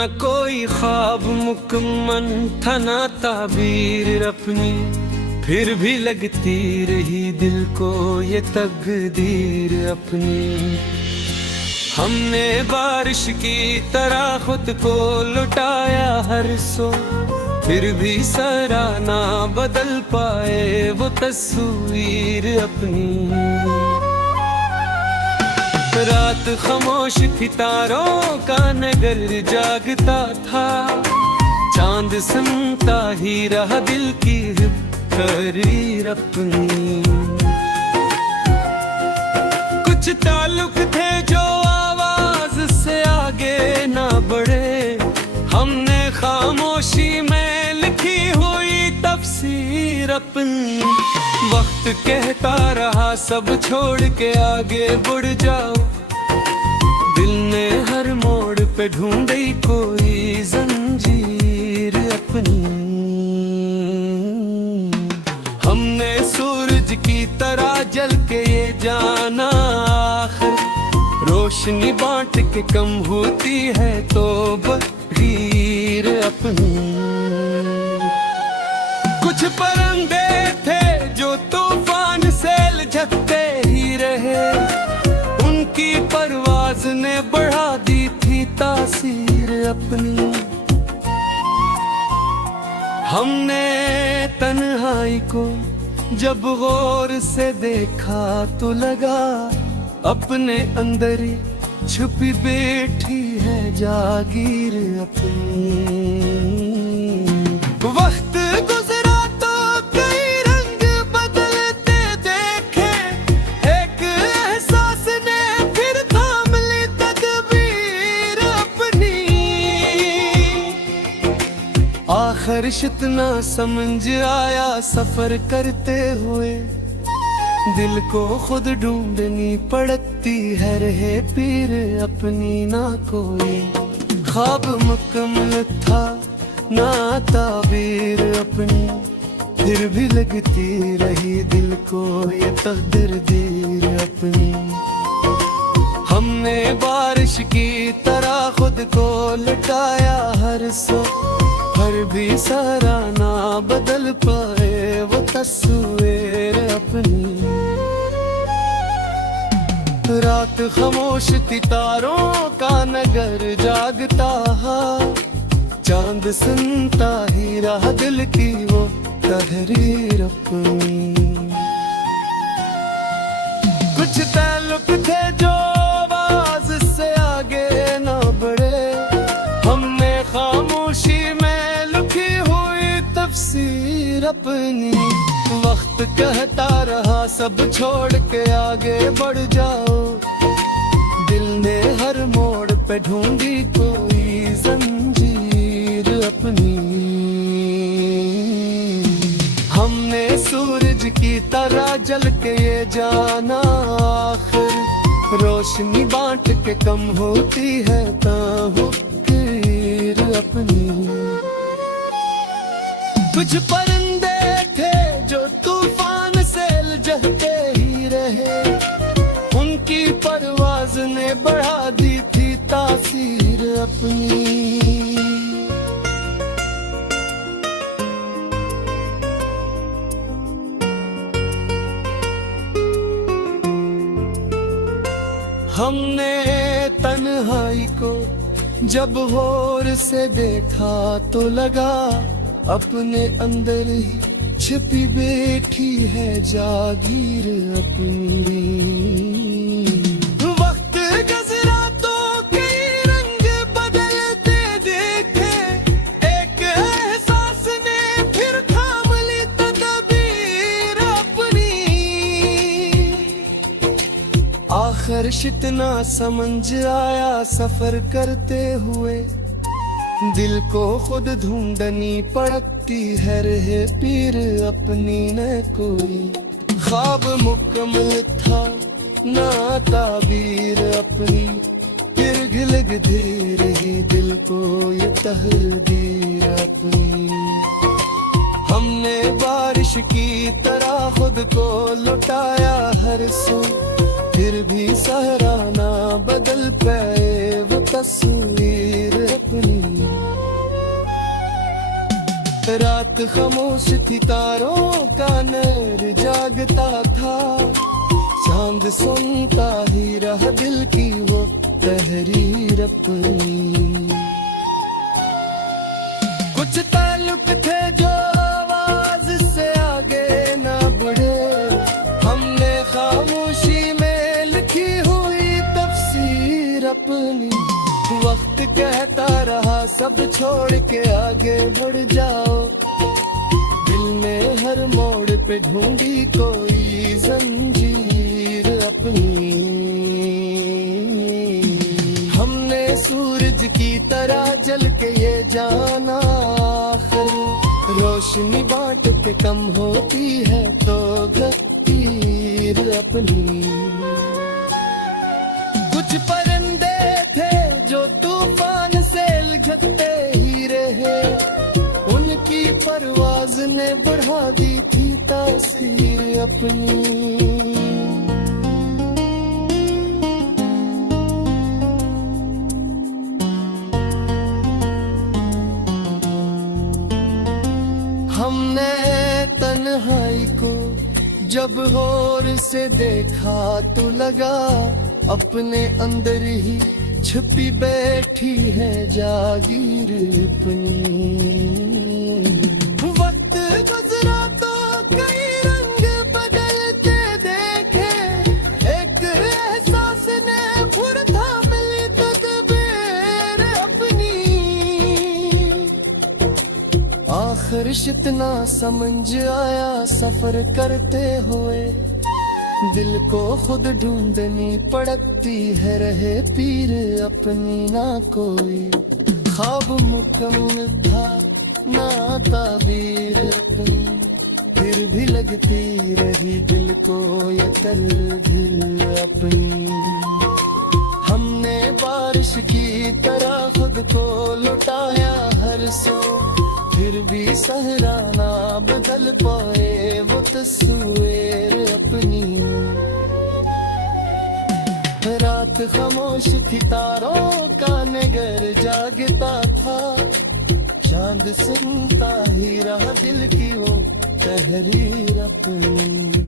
न कोई ख्वाब मुकम्मल था ना ताबीर अपनी, फिर भी लगती रही दिल को ये तकदीर अपनी। हमने बारिश की तरह खुद को लुटाया हर सो, फिर भी सरा ना बदल पाए वो तस्वीर अपनी। रात खामोश थी, तारों का नगर जागता था, चांद सुनता ही रहा दिल की तकरीर अपनी। कुछ ताल्लुक थे जो आवाज से आगे ना बढ़े, हमने खामोशी में लिखी हुई तफसीर अपनी। वक्त कहता रहा सब छोड़ के आगे बढ़ जाओ, दिल ने हर मोड़ पे ढूंढी कोई जंजीर अपनी। हमने सूरज की तरह जल के ये जाना आखिर, रोशनी बांट के कम होती है तो बहीर अपनी। कुछ परिंदे थे जो तूफान से लचकते ही रहे, उनकी परवाज ने बढ़ा दी थी तासीर अपनी। हमने तन्हाई को जब गौर से देखा तो लगा, अपने अंदर ही छुपी बैठी है जागीर अपनी। वक्त गुजरा तो कई रंग बदलते देखे, एक एहसास ने फिर थाम ली तकदीर अपनी। आखिर इतना समझ आया सफर करते हुए, दिल को खुद ढूंढनी पड़ती है रहे पीर अपनी। ना कोई ख्वाब मुकम्मल था ना ताबीर अपनी, फिर भी लगती रही दिल को ये तकदीर अपनी। हमने बारिश की तरह खुद को लुटाया हर सो, फिर भी सारा ना बदल पाए वो तस्वीर अपनी। रात खामोश थी, तारों का नगर जागता, चांद सुनता ही रहा दिल की वो तहरीर अपनी। कुछ ताल्लुक थे जो आवाज से आगे ना बढ़े, हमने खामोशी में लिखी हुई तफसीर अपनी। वक्त कहता रहा सब छोड़ के आगे बढ़ जाओ, दिल ने हर मोड़ पे ढूंढी कोई जंजीर अपनी। हमने सूरज की तरह जल के ये जाना आखिर, रोशनी बांट के कम होती है ताहुकीर अपनी। कुछ परिंदे थे जो तूफान से लचकते ही रहे, उनकी परवाज ने बढ़ा दी थी तासीर अपनी। हमने तन्हाई को जब गौर से देखा तो लगा, अपने अंदर ही छिपी बैठी है जागीर अपनी। वक्त गुजरा तो कई रंग बदलते देखे, एक एहसास ने फिर थाम ली तकदीर अपनी। आखिर इतना समझ आया सफर करते हुए, दिल को खुद ढूंढनी पड़ती है रहे पीर अपनी। न कोई ख्वाब मुकम्मल था ना ताबीर अपनी, फिर गिलग दे रही दिल को ये तहदीर अपनी। हमने बारिश की तरह खुद को लुटाया हर सू, फिर भी सहरा ना बदल पाए वो तस्वीर अपनी। रात खामोश थी, तारों का नर जागता था, चांद सुनता ही रहा दिल की वो तहरीर अपनी। कुछ ताल्लुक थे जो आवाज से आगे ना बढ़े, हमने खामोशी में लिखी हुई तफसीर अपनी। वक्त कहता रहा सब छोड़ के आगे बढ़ जाओ, दिल में हर मोड़ पे ढूंढी कोई जंजीर अपनी। हमने सूरज की तरह जल के ये जाना आखिर, रोशनी बांट के कम होती है तो गतीर अपनी। कुछ परिंदे थे जो तूफान से उलझते ही रहे, उनकी परवाज ने बढ़ा दी थी तासीर अपनी। हमने तन्हाई को जब गौर से देखा तो लगा अपने अंदर ही छुपी बैठी है जागीर अपनी। वक्त गुजरा तो कई रंग बदलते देखे, एक एहसास ने फिर थाम ली तदबीर अपनी। आखिर इतना समझ आया सफर करते हुए, दिल को खुद ढूंढनी पड़ती है रहे पीर अपनी। ना कोई ख्वाब मुकम्मल था ना ताबीर अपनी, फिर भी लगती रही दिल को ये तरदीद अपनी। हमने बारिश की तरह खुद को लुटाया हर सो, फिर भी सहरा ना बदल पाए वो तस्वीर अपनी। रात खामोश थी, तारों का नगर जागता था, चांद सुनता ही रहा दिल की वो तहरीर अपनी।